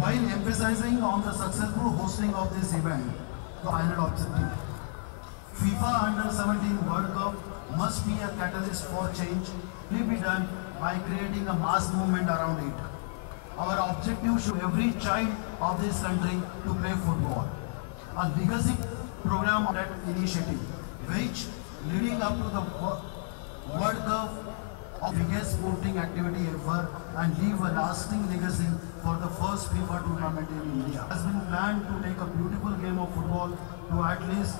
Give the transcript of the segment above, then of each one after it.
while emphasizing on the successful hosting of this event, the final objective. FIFA Under-17 World Cup must be a catalyst for change, to be done by creating a mass movement around it. Our objective should every child of this country to play football. A legacy program of that initiative, which leading up to the World Cup of biggest sporting activity ever and leave a lasting legacy for the first FIFA tournament in India. Has been planned to take a beautiful game of football to at least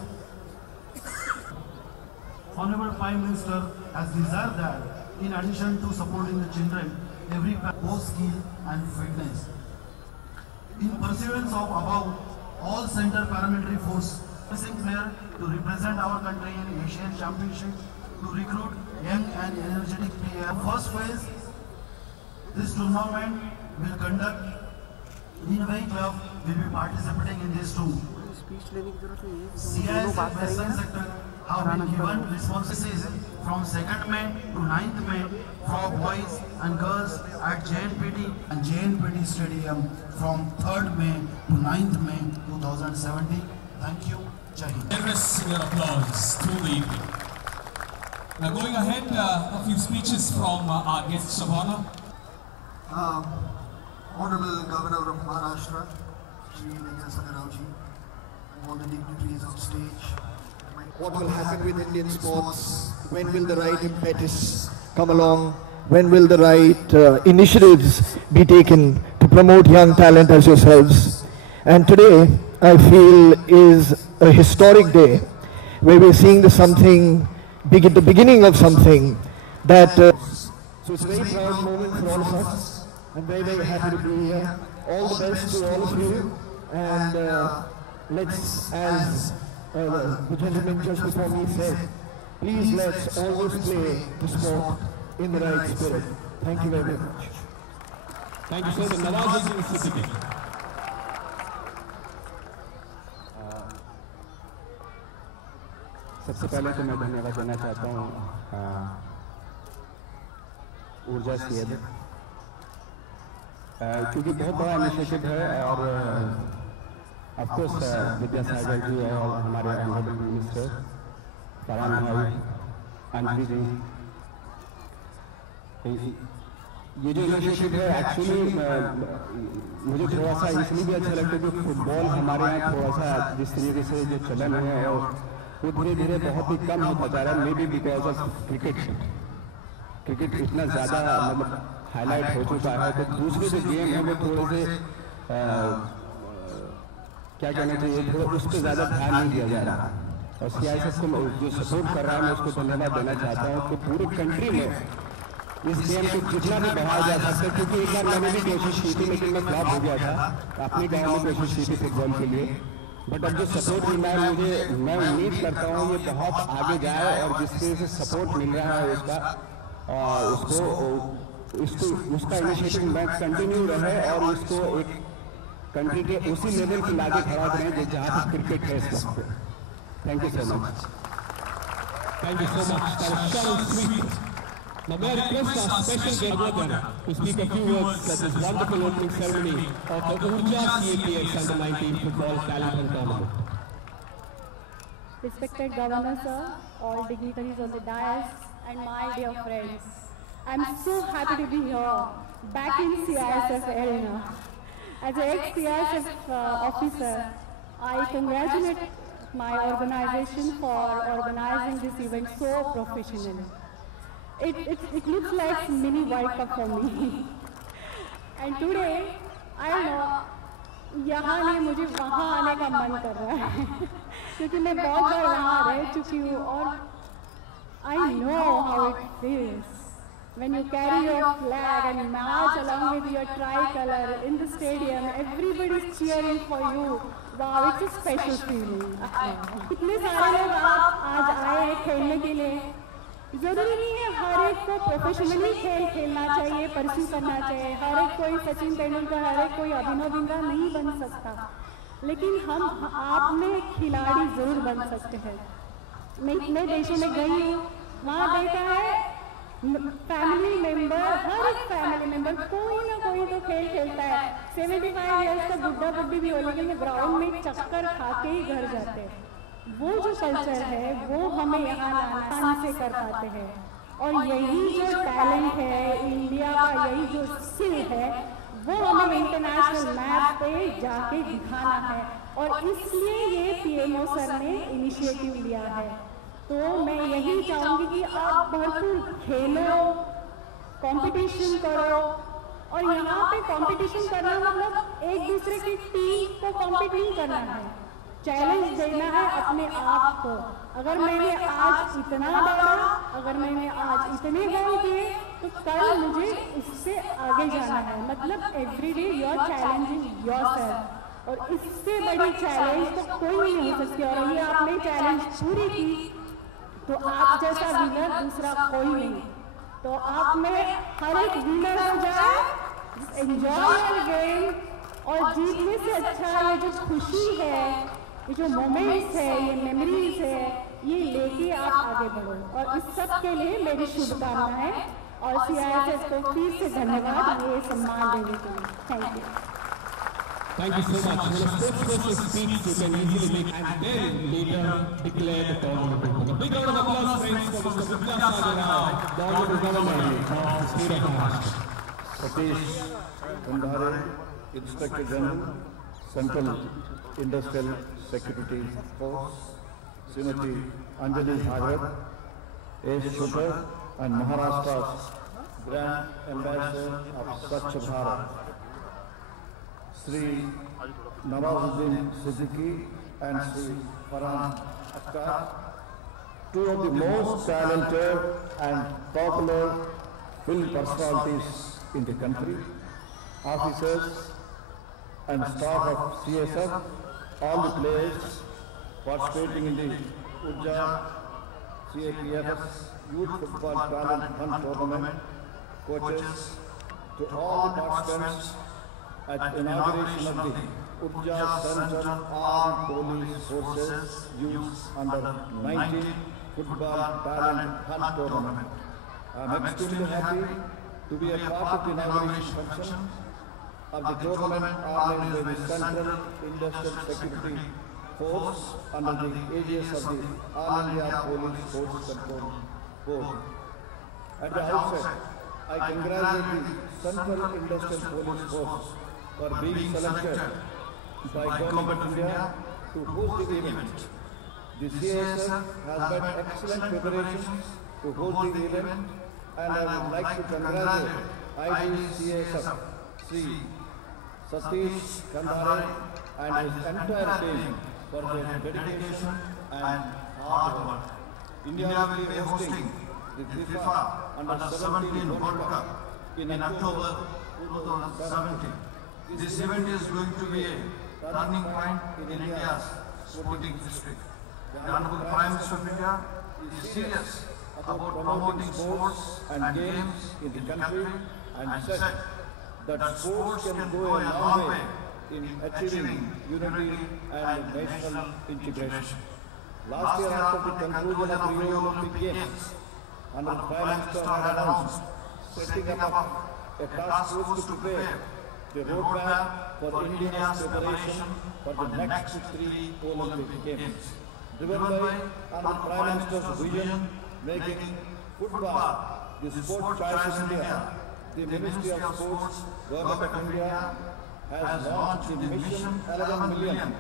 Honorable Prime Minister has desired that in addition to supporting the children, every both skill and fitness. In pursuance of above, all center paramilitary force missing player to represent our country in Asian Championship to recruit young and energetic players. First phase, this tournament will conduct Inway Club will be participating in this too. CIS Western sector have been given responsibilities from 2nd May to 9th May for boys and girls at JNPT and JNPT Stadium from 3rd May to 9th May 2017. Thank you. Jai Hind. Generous in your applause to the evening. Now going ahead, a few speeches from our guests of honor. Honorable Governor of Maharashtra, Shri Venkata Rauji, all the dignitaries on stage. What will happen with Indian sports? When will the right impetus come along? When will the right initiatives be taken to promote young talent as yourselves? And today, I feel, is a historic day where we're seeing something big at the beginning of something that... so it's a very proud moment for all of us. I'm very, very happy to be here. All the best to all of you. And let's, as the gentleman just before me said, please let's always play the sport in the right spirit. Thank you very much. Thank you, sir. The Nawaz Institute. सबसे पहले तो मैं धन्यवाद देना चाहता हूँ ऊर्जा सीएद, क्योंकि बहुत बड़ा इनिशिएटिव है और ऑफकोर्स विद्यासागर जी और हमारे ऑनरेबल मिनिस्टर फरहान भाई, अंजलि जी, ये जो इनिशिएटिव है एक्चुअली मुझे थोड़ा सा इसलिए भी अच्छा लगता है कि फुटबॉल हमारे यहाँ थोड़ा सा जिस तरीके से जो चलन है और वो धीरे धीरे बहुत ही कम होता जा रहा है, may be because of cricket इतना ज़्यादा मतलब हाईलाइट हो चुका है, तो दूसरे जो गेम है वो थोड़े से क्या कहना चाहिए, थोड़ा उस पर ज़्यादा ध्यान नहीं दिया जा रहा। और CIS को जो सपोर्ट कर रहा है मैं उसको धन्यवाद देना चाहता हूँ कि पूरी कंट्री में इस गेम को जितना भी बढ़ाया जा सकता है, क्योंकि एक बार मैंने भी कोशिश की थी लेकिन मैं फ्लॉप हो गया था, अपने गाँव में कोशिश की थी फुटबॉल के लिए, बट अब जो सपोर्ट मिल रहा है मैं उम्मीद करता हूँ ये बहुत आगे जाए और जिस तरह से सपोर्ट मिल रहा है उसका इनिशिएटिव में कंटिन्यू रहे और इसको एक कंट्री के उसी लेवल पे लाके खड़ा करें जहाँ पे क्रिकेट है इस वक्त। Thank you so much. Thank you so much. That was short and sweet. Now may I request our special guest to speak a few words at this wonderful opening ceremony of the Urja CAPS Under-19 Football Talent and Tournament. Respected Governor Sir, all dignitaries on the dais, and my dear friends, I'm so happy to be here, back in CISF arena. As an ex-CISF officer, I congratulate my organization for organizing this event so professionally. It looks like mini World Cup for me. And today, I don't know, यहाँ नहीं मुझे वहाँ आने का मन कर रहा है, क्योंकि मैं बहुत बार वहाँ रह चुकी हूँ और I know how it feels when you carry your flag and march along with your tricolor in the stadium. Everybody's cheering for you. Wow, it's a special feeling. इतने सारे लोग आज आए हैं खेलने के लिए। जरूरी नहीं है हर एक को प्रोफेशनली खेलना चाहिए, परस्यू करना चाहिए। हर एक कोई सचिन तेंदुलकर, हर एक कोई अभिनव बिंद्रा नहीं बन सकता, लेकिन हम आप में खिलाड़ी जरूर बन सकते हैं। मैं इतने देशों में गई हूँ, वहाँ देखा है फैमिली मेंबर, हर एक फैमिली मेंबर कोई ना कोई तो खेल खेलता है। 75 इयर्स का बुढ़ा बुढ़ी भी हो, लेकिन ग्राउंड में चक्कर खा के ही घर जाते हैं। वो जो कल्चर है वो हमें यहाँ नानकान से कर पाते हैं, और यही जो टैलेंट है इंडिया का, यही जो स्किल है वो हमें इंटरनेशनल मैप पे जाके दिखाना है। और इसलिए ये पीएमओ सर ने इनिशिएटिव लिया है। तो मैं यही चाहूँगी कि आप भरपूर खेलो, कंपटीशन करो, और यहाँ पे कंपटीशन करना मतलब एक दूसरे की टीम को कॉम्पीट नहीं करना है, चैलेंज देना है अपने आप को। अगर मैंने आज इतना दौड़ा, अगर मैंने आज इतने गोल किए, तो कल मुझे इससे आगे जाना है। मतलब एवरीडे योर चैलेंजिंग योरसेल्फ, और इससे बड़ी चैलेंज तो कोई नहीं हो सकती। और ये आपने चैलेंज पूरी की तो आप जैसा विनर दूसरा कोई नहीं। तो आप में हर एक विनर हो जाए, एंजॉय योर गेम, और जीतने से अच्छा ये जो खुशी है, ये जो मोमेंट्स है, ये मेमोरीज है, ये लेके आप आगे बढ़ो। और इस सब के लिए मेरी शुभकामनाएं, और CISF को फिर से धन्यवाद ये सम्मान देने के लिए। Thank you. Thank you so much. When a sportsperson speaks, you can easily make and then later declare the tournament. A big round of applause, friends, for Mr. Vikas Rao, the Honorable Governor of the State of Maharashtra. Satish Kandhare, Inspector General, Central Industrial Security Force, Srimati Anjali Bhagwat, A. Shukar, and Maharashtra's Grand Ambassador of Swachh Bharat, Sri Nawazuddin Siddiqui and Sri Farhan Akhtar, two of the most talented and popular film personalities in the country, officers and staff of CSF, all the players participating in the Urja CAPF's Youth Football Talent Hunt Tournament, coaches, to all the participants at inauguration of the Urja Central Armed Police Forces Youth Under 19 Football Talent Hunt Tournament. I am extremely happy to be a part of the inauguration function of the tournament organized by the Central Industrial Security Force under the aegis of the All India Police Force Control Board. At the outset, I congratulate the Central Industrial Police Force for being selected by Government of India to host the event. The CISF has made excellent preparations to host the event, and I would like to congratulate IG CISF, Sri Satish Kandhare and his entire team for their dedication and hard work. India will be hosting the FIFA Under-17 World Cup in October 2017. This event is going to be a turning point in India's sporting history. The Honorable Prime Minister of India is serious about promoting sports and games in the country and said that sports can go a long way in achieving unity and national integration. Last year, after the conclusion of the Rio Olympic Games, Honorable Prime Minister had announced setting up a task force to prepare the roadmap for India's preparation for the next 3 Olympic Games. Driven by Honorable Prime Minister's vision, making football the sport choice in India, the Ministry of Sports, Government of India, has launched the Mission 11 Million,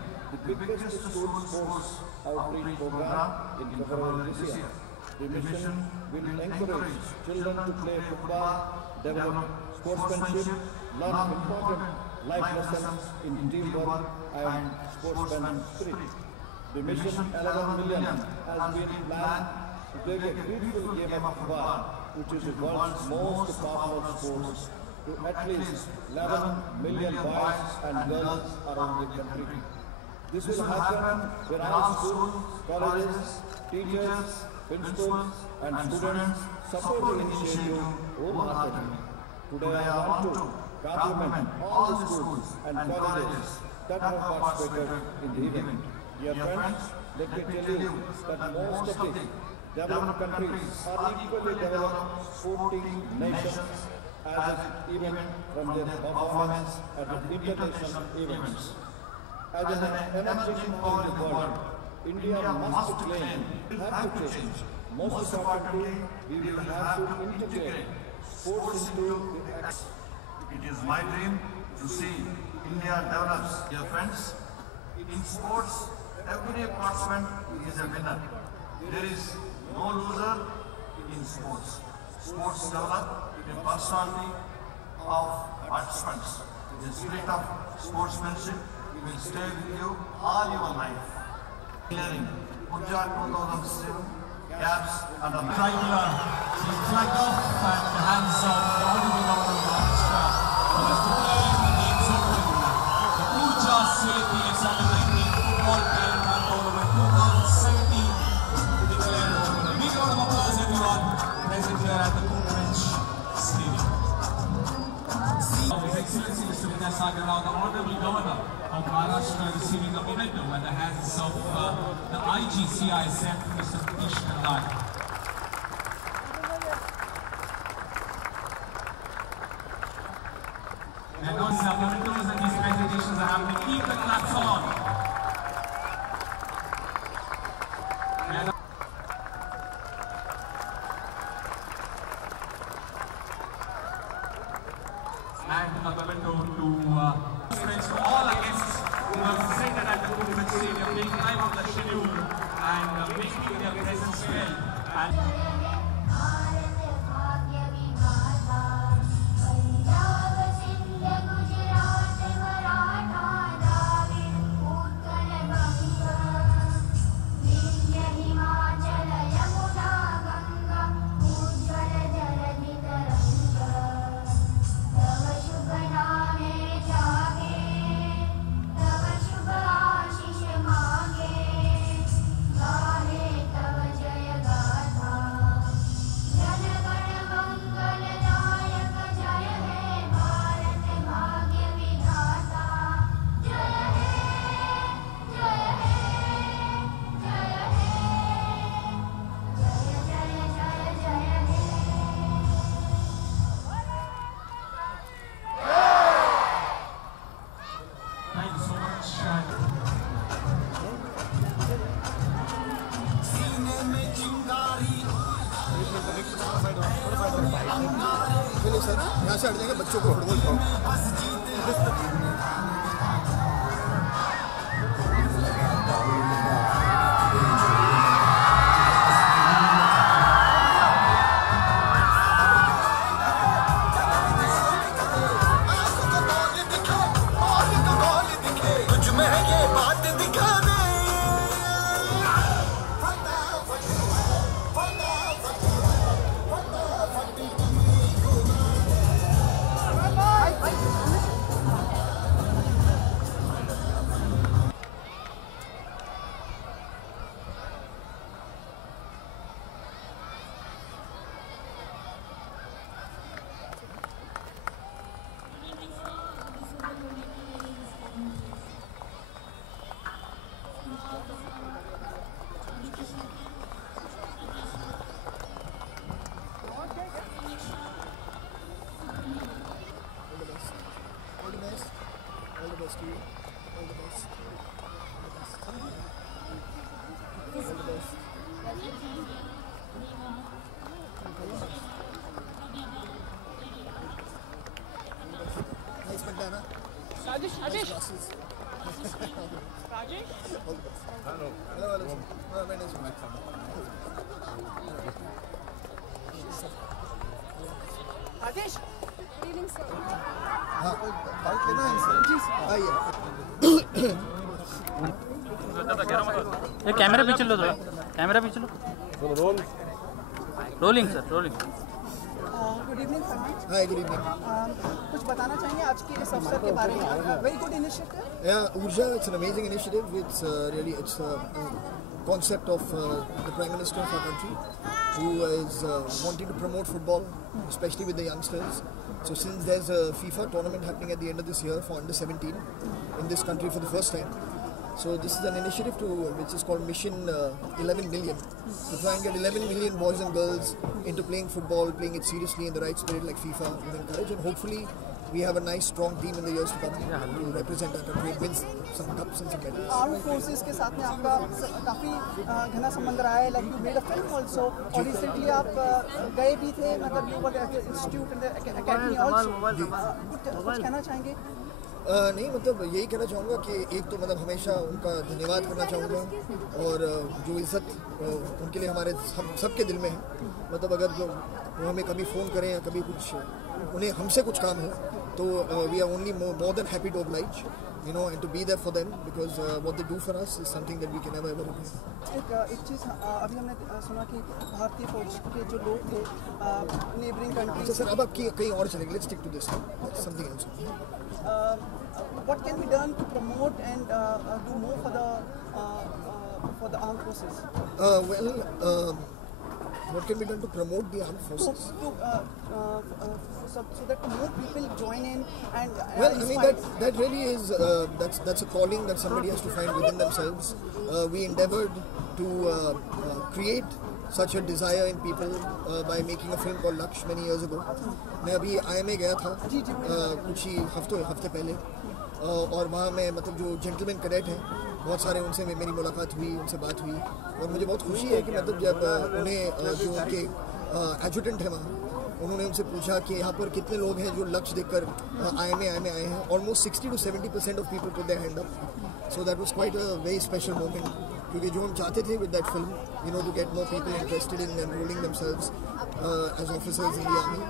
the biggest school sports outreach program in February this year. The mission will encourage children to play football, develop sportsmanship, learn important life lessons in teamwork and sportsman spirit. The Mission 11 Million has been planned to take a beautiful game of football, which is the world's most popular sport, to at least 11 million boys and girls around the country. This will happen when all schools, colleges, teachers, principals and students support the initiative wholeheartedly. Today I want to compliment all the schools and colleges that have participated in the event. Dear friends, let me tell you that most of the developed countries are equally developed sporting nations as an event from their performance at the international events. As an emerging power in the world, India must claim, have to change. Most importantly, we will have to integrate sports into the action. It is my dream to see India develops. Dear friends, in sports, every participant is a winner. There is no loser in sports. Sports develop the personality of participants. The spirit of sportsmanship will stay with you all your life. Clearing Urja 2007 caps and the tricolor being flagged off at the hands of the Honorable Governor of Maharashtra, who has declared the names of the Urja CAPS Under-19 Football Talent Tournament 2017 to declare a big round of applause everyone present here at the Coopbridge Stadium. His Excellency Mr. Vidyasagar Rao, the Honorable Governor of Maharashtra, receiving a memento at the hands of the IGCISF, Mr. Nitish Kanai. And all these mementos and these presentations are happening. Keep the claps on. And a memento to friends, to all our guests who have presented at the Coopbridge Stadium, taking time of the schedule and making their presence felt. यहाँ से हट जाएंगे बच्चों को football खिलाओ। Rajesh. Hello. Hello. My name is Mike. Rajesh. Good evening, sir. Bike लेना है sir? जी sir. आइए. ये कैमरा पीछे लो थोड़ा. कैमरा पीछे लो. Rolling sir, rolling. Good evening, sir. Hi, good evening. कुछ बताना चाहेंगे आज के इस अवसर के बारे में? Very good initiative. Yeah, Urja, it's an amazing initiative. It's it's a concept of the Prime Minister of our country, who is wanting to promote football, especially with the youngsters. So since there's a FIFA tournament happening at the end of this year for under 17 in this country for the first time, So this is an initiative which is called Mission 11 Million, to try and get 11 million boys and girls into playing football, playing it seriously in the right spirit like FIFA would encourage, and hopefully we have a nice strong team in the years to come to represent our country and win some cups and some medals. Armed forces के साथ में आपका काफ़ी घना संबंध रहा है, like you made a film also, और recently आप गए भी थे, मतलब you were at the institute and the academy also. कुछ कहना चाहेंगे? नहीं, मतलब यही कहना चाहूँगा कि एक तो मतलब हमेशा उनका धन्यवाद करना चाहूँगा, और जो इज़्ज़त उनके लिए हमारे सबके दिल में है. मतलब अगर जो वो हमें कभी फ़ोन करें या कभी कुछ उन्हें हमसे कुछ काम है तो we are only more than happy to oblige, you know, and to be there for them, because what they do for us is something that we can never ever repay. एक चीज़ अभी हमने सुना कि भारतीय फौज के जो लोग थे नेबरिंग कंट्री. अच्छा सर, अब आप कहीं और चलेंगे. Let's stick to this, something else. What can be done to promote and do more for the armed forces? What can be done to promote the armed forces? So that more people join in and well, I mean that really is that's a calling that somebody has to find within themselves. We endeavored to create such a desire in people by making a film called Laksh many years ago. मैं अभी IMA गया था कुछ ही हफ्ते पहले, और वहाँ मैं मतलब जो जेंटलमैन कैडेट हैं बहुत सारे, उनसे मेरी मुलाकात हुई, उनसे बात हुई, और मुझे बहुत खुशी है कि मतलब जब उन्हें जो उनके एडजुटेंट हैं वहाँ, उन्होंने उनसे पूछा कि यहाँ पर कितने लोग हैं जो लक्ष्य देखकर IMA आए हैं. Almost 60 to 70% of people put their hand up. So that was quite a very special moment, क्योंकि जो हम चाहते थे with that film, you know, to get more people interested in enrolling themselves as officers in the army,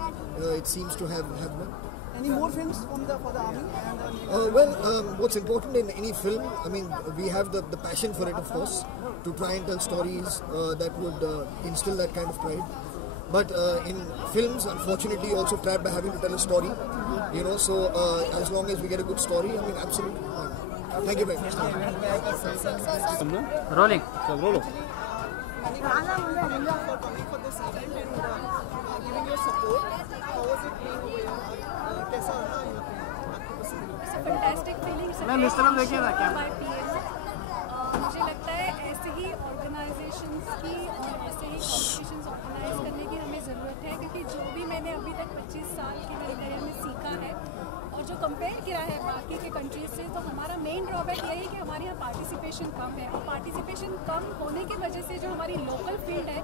it seems to have done. Any more films for the army? What's important in any film, I mean, we have the passion for it, of course, to try and tell stories that would instill that kind of pride. But in films, unfortunately, also trapped by having to tell a story, you know, so as long as we get a good story, I mean, absolutely. Thank you very much. Rolling. For coming for this event and giving your support. How was it being over here? कैसा रहा It's a fantastic feeling. Ma'am इस तरफ देखिए ना क्या. मुझे लगता है ऐसे ही ऑर्गेनाइजेशंस की और ऐसे ही कॉम्पिटिशन्स ऑर्गेनाइज करने की हमें ज़रूरत है, क्योंकि जो भी मैंने अभी तक 25 साल के मेरे करियर में सीखा है और जो कंपेयर किया है बाकी के कंट्रीज से, तो हमारा मेन ड्रॉबैक यही है कि हमारे यहाँ पार्टिसिपेशन कम है, और पार्टिसिपेशन कम होने की वजह से जो हमारी लोकल फील्ड है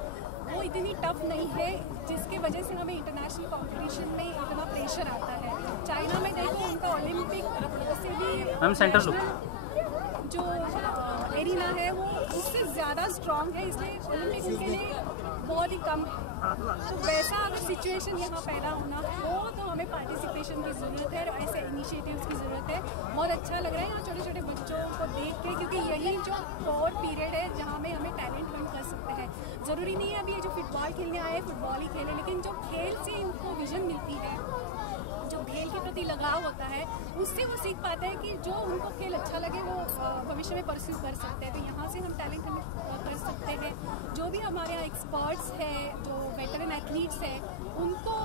वो इतनी टफ नहीं है, जिसके वजह से हमें इंटरनेशनल कंपटीशन में इतना प्रेशर आता है. चाइना में देखो, उनका ओलंपिक से भी जो एरिना है वो उससे ज़्यादा स्ट्रॉन्ग है, इसलिए ओलंपिक उनके लिए बहुत ही कम है. तो वैसा अगर सिचुएशन यहाँ पैदा होना हो तो हमें पार्टिसिपेशन की ज़रूरत है, ऐसे इनिशिएटिव्स की ज़रूरत है. बहुत अच्छा लग रहा है यहाँ छोटे छोटे बच्चों को देख के, क्योंकि यही जो कोर पीरियड है जहाँ में हमें टैलेंट हंट कर सकते हैं. ज़रूरी नहीं है अभी ये जो फुटबॉल खेलने आए फुटबॉल ही खेलें, लेकिन जो खेल से उनको विजन मिलती है, जो खेल के प्रति लगाव होता है, उससे वो सीख पाते हैं कि जो उनको खेल अच्छा लगे वो भविष्य में परस्यू कर सकते हैं. तो यहाँ से हम टैलेंट कर सकते हैं. जो भी हमारे यहाँ एक्सपर्ट्स हैं, जो वेटरन एथलीट्स हैं, उनको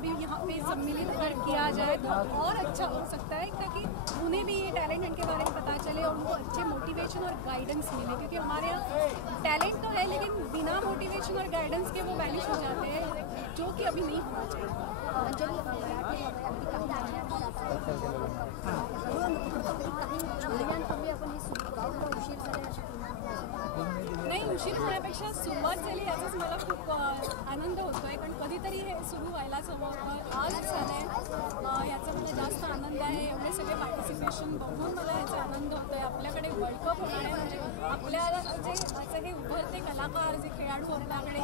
भी यहाँ पे सम्मिलित किया जाए तो और अच्छा हो सकता है, ताकि उन्हें भी ये टैलेंट इनके बारे में पता चले और उनको अच्छे मोटिवेशन और गाइडेंस मिले. क्योंकि हमारे यहाँ टैलेंट तो है, लेकिन बिना मोटिवेशन और गाइडेंस के वो वैनिश हो जाते हैं, जो कि अभी नहीं होना चाहिए. नाही, उशीर होण्यापेक्षा सुरुवात झाली याचाच मला खूप आनंद होतोय, कारण कधीतरी हे सुरू व्हायलाच हवं होतं. आज झालंय, याचा मला जास्त आनंद आहे. एवढे सगळे पार्टिसिपेशन बघून मला याचा आनंद होतोय. आपल्याकडे वर्ल्ड कप होणार आहे, म्हणजे आपल्याला जे असं हे उभरते कलाकार जे खेळाडू आपल्याकडे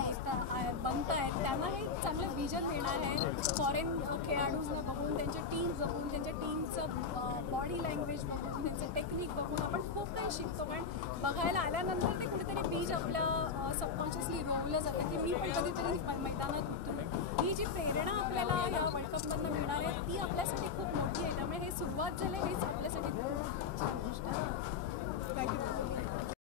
बनत आहेत त्यांना हे चांगलं विजन मिळणार आहे. फॉरेन खेळाडूंना बघून, त्यांच्या टीम्स बघून, त्यांच्या टीमचं बॉडी लँग्वेज बघून, त्यांचं टेक्निक बघून आपण खूप काही शिकतो. पण बघायला आल्यानंतर ते कुठेतरी बीज आपल्या सबकॉन्शियसली रोवलं जातं की मी पण कधीतरी मैदानात उतरू. ही जी प्रेरणा आपल्याला या वर्ल्ड कपमधनं मिळणार आहे ती आपल्यासाठी खूप मोठी आहे. त्यामुळे हे सुरुवात झाली, हेच आपल्यासाठी खूप छान गोष्ट आहे. थँक्यू.